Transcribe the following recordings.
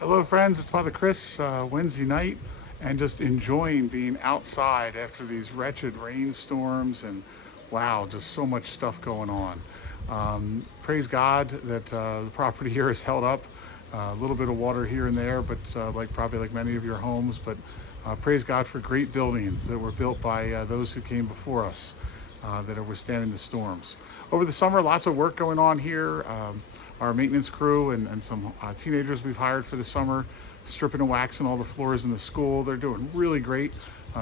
Hello friends, it's Father Chris, Wednesday night, and just enjoying being outside after these wretched rainstorms and wow, just so much stuff going on. Praise God that the property here is held up. A little bit of water here and there, but probably like many of your homes, but praise God for great buildings that were built by those who came before us that are withstanding the storms. Over the summer, lots of work going on here. Our maintenance crew and some teenagers we've hired for the summer, stripping and waxing all the floors in the school. They're doing really great,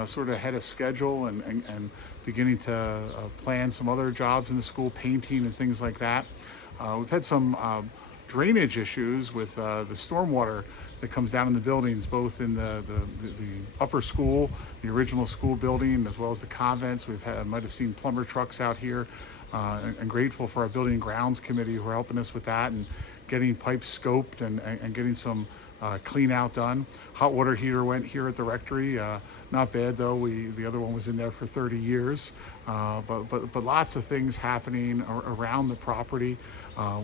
sort of ahead of schedule and beginning to plan some other jobs in the school, painting and things like that. We've had some drainage issues with the stormwater that comes down in the buildings, both in the upper school, the original school building, as well as the convents. Might have seen plumber trucks out here, and grateful for our building and grounds committee who are helping us with that and getting pipes scoped and getting some clean out done. Hot water heater went here at the rectory. Not bad though. The other one was in there for 30 years. But lots of things happening around the property.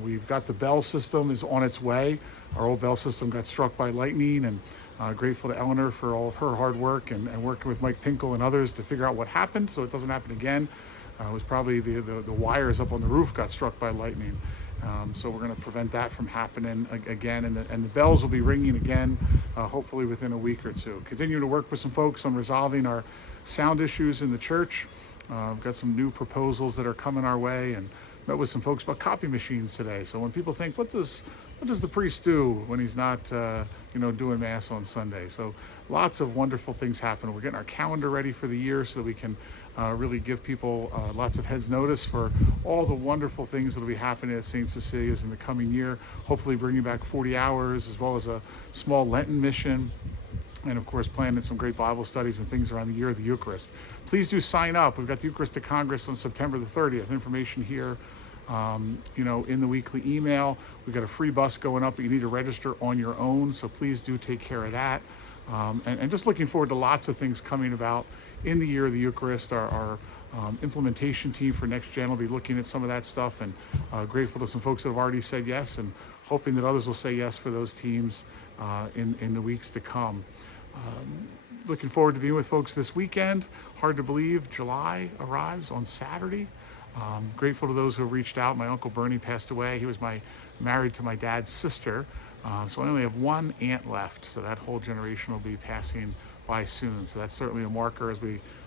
We've got the bell system is on its way. Our old bell system got struck by lightning, and grateful to Eleanor for all of her hard work and working with Mike Pinkel and others to figure out what happened so it doesn't happen again. It was probably the wires up on the roof got struck by lightning. So we're going to prevent that from happening again, and the bells will be ringing again, hopefully within a week or two. Continue to work with some folks on resolving our sound issues in the church. We've got some new proposals that are coming our way, and met with some folks about copy machines today. So when people think, what does the priest do when he's not doing mass on Sunday? So lots of wonderful things happen. We're getting our calendar ready for the year so that we can really give people lots of heads notice for all the wonderful things that will be happening at St. Cecilia's in the coming year. Hopefully bringing back 40 hours as well as a small Lenten mission, and of course planning some great Bible studies and things around the year of the Eucharist. Please do sign up. We've got the Eucharistic Congress on September the 30th. Information here in the weekly email. We've got a free bus going up, but you need to register on your own, so please do take care of that. And just looking forward to lots of things coming about in the year of the Eucharist. Our implementation team for Next Gen will be looking at some of that stuff, and grateful to some folks that have already said yes, and hoping that others will say yes for those teams in the weeks to come. Looking forward to being with folks this weekend. Hard to believe July arrives on Saturday. Grateful to those who have reached out. My Uncle Bernie passed away. He was married to my dad's sister. So I only have one aunt left. So that whole generation will be passing by soon. So that's certainly a marker as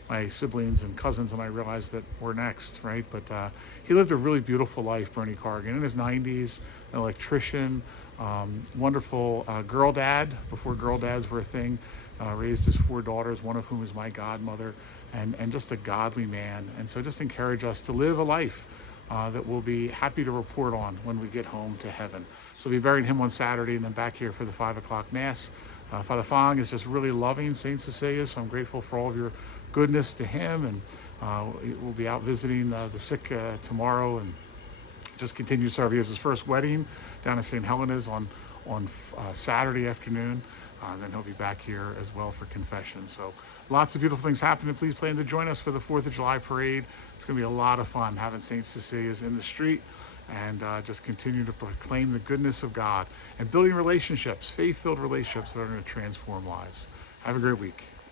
my siblings and cousins and I realize that we're next, right? But he lived a really beautiful life, Bernie Cargan, in his 90s, an electrician, wonderful girl dad before girl dads were a thing. Raised his 4 daughters, one of whom is my godmother, and just a godly man. And so just encourage us to live a life that we'll be happy to report on when we get home to heaven. So we'll be burying him on Saturday and then back here for the 5 o'clock Mass. Father Fong is just really loving St. Cecilia, so I'm grateful for all of your goodness to him, and we'll be out visiting the sick tomorrow, and just continue to serve. He has his first wedding down at St. Helena's on Saturday afternoon. Then he'll be back here as well for confession. So lots of beautiful things happening. Please plan to join us for the 4th of July parade. It's going to be a lot of fun having St. Cecilia's in the street, and just continue to proclaim the goodness of God and building relationships, faith-filled relationships that are going to transform lives. Have a great week.